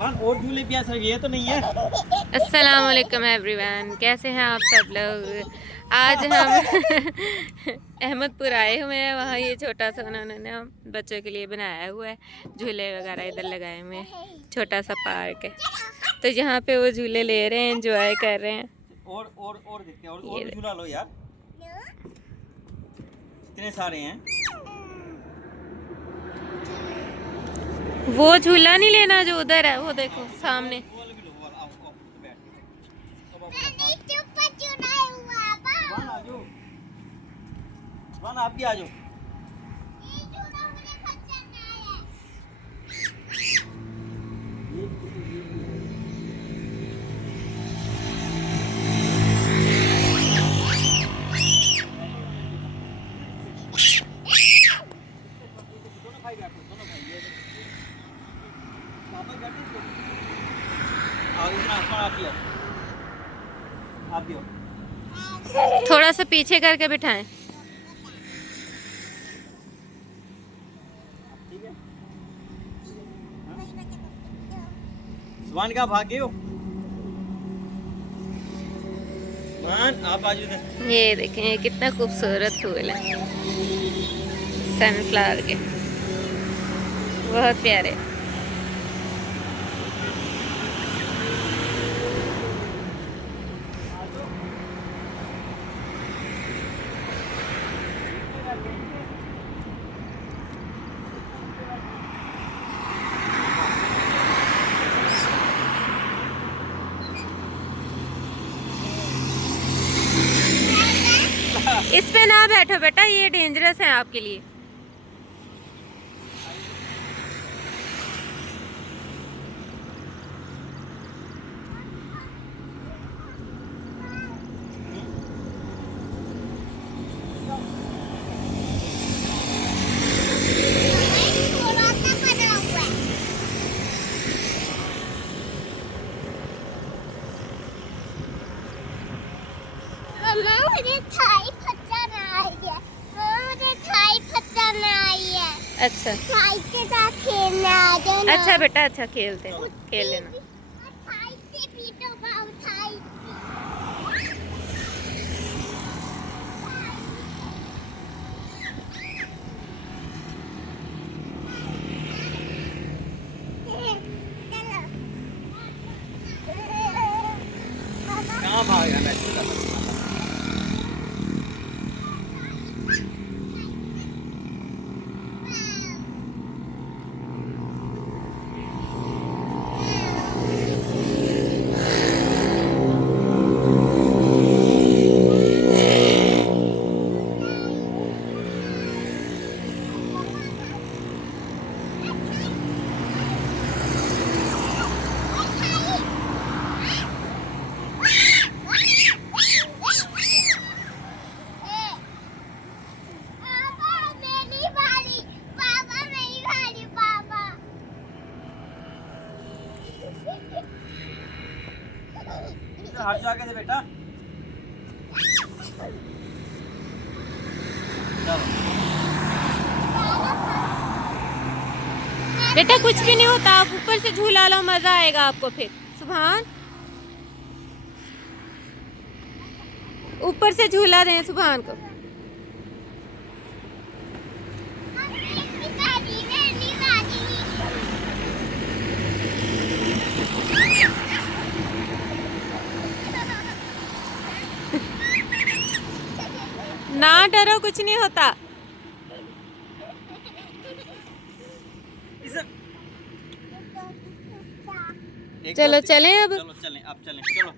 और झूले पिया सर, ये तो नहीं है। अस्सलाम वालेकुम एवरीवन, कैसे हैं आप सब लोग। आज हम अहमदपुर आए हुए हैं। वहाँ ये छोटा सा उन्होंने बच्चों के लिए बनाया हुआ है, झूले वगैरह इधर लगाए हुए हैं। छोटा सा पार्क है, तो यहाँ पे वो झूले ले रहे हैं, एंजॉय कर रहे हैं। और देखते हैं, और भी झूला लो यार, इतने सारे हैं। वो झूला नहीं लेना जो उधर है, वो देखो सामने। आप भी आ जाओ। आप भी हो। थोड़ा सा पीछे करके बिठाएं। ठीक है। सुभान कहाँ भाग गए हो? सुभान आप आ जाओ। ये देखें, ये कितना खूबसूरत फूल है, सनफ्लावर के, बहुत प्यारे। इस पे ना बैठो बेटा, ये डेंजरस है आपके लिए। अच्छा अच्छा बेटा, अच्छा खेलते हैं, खेल लेना। कहाँ भाग गया? हट जाके दे बेटा। बेटा कुछ भी नहीं होता, आप ऊपर से झूला लो, मजा आएगा आपको। फिर सुभान, ऊपर से झूला दें सुभान को। ना डरो, कुछ नहीं होता। चलो चलें अब। चलो चलें, अब चलें, चलो।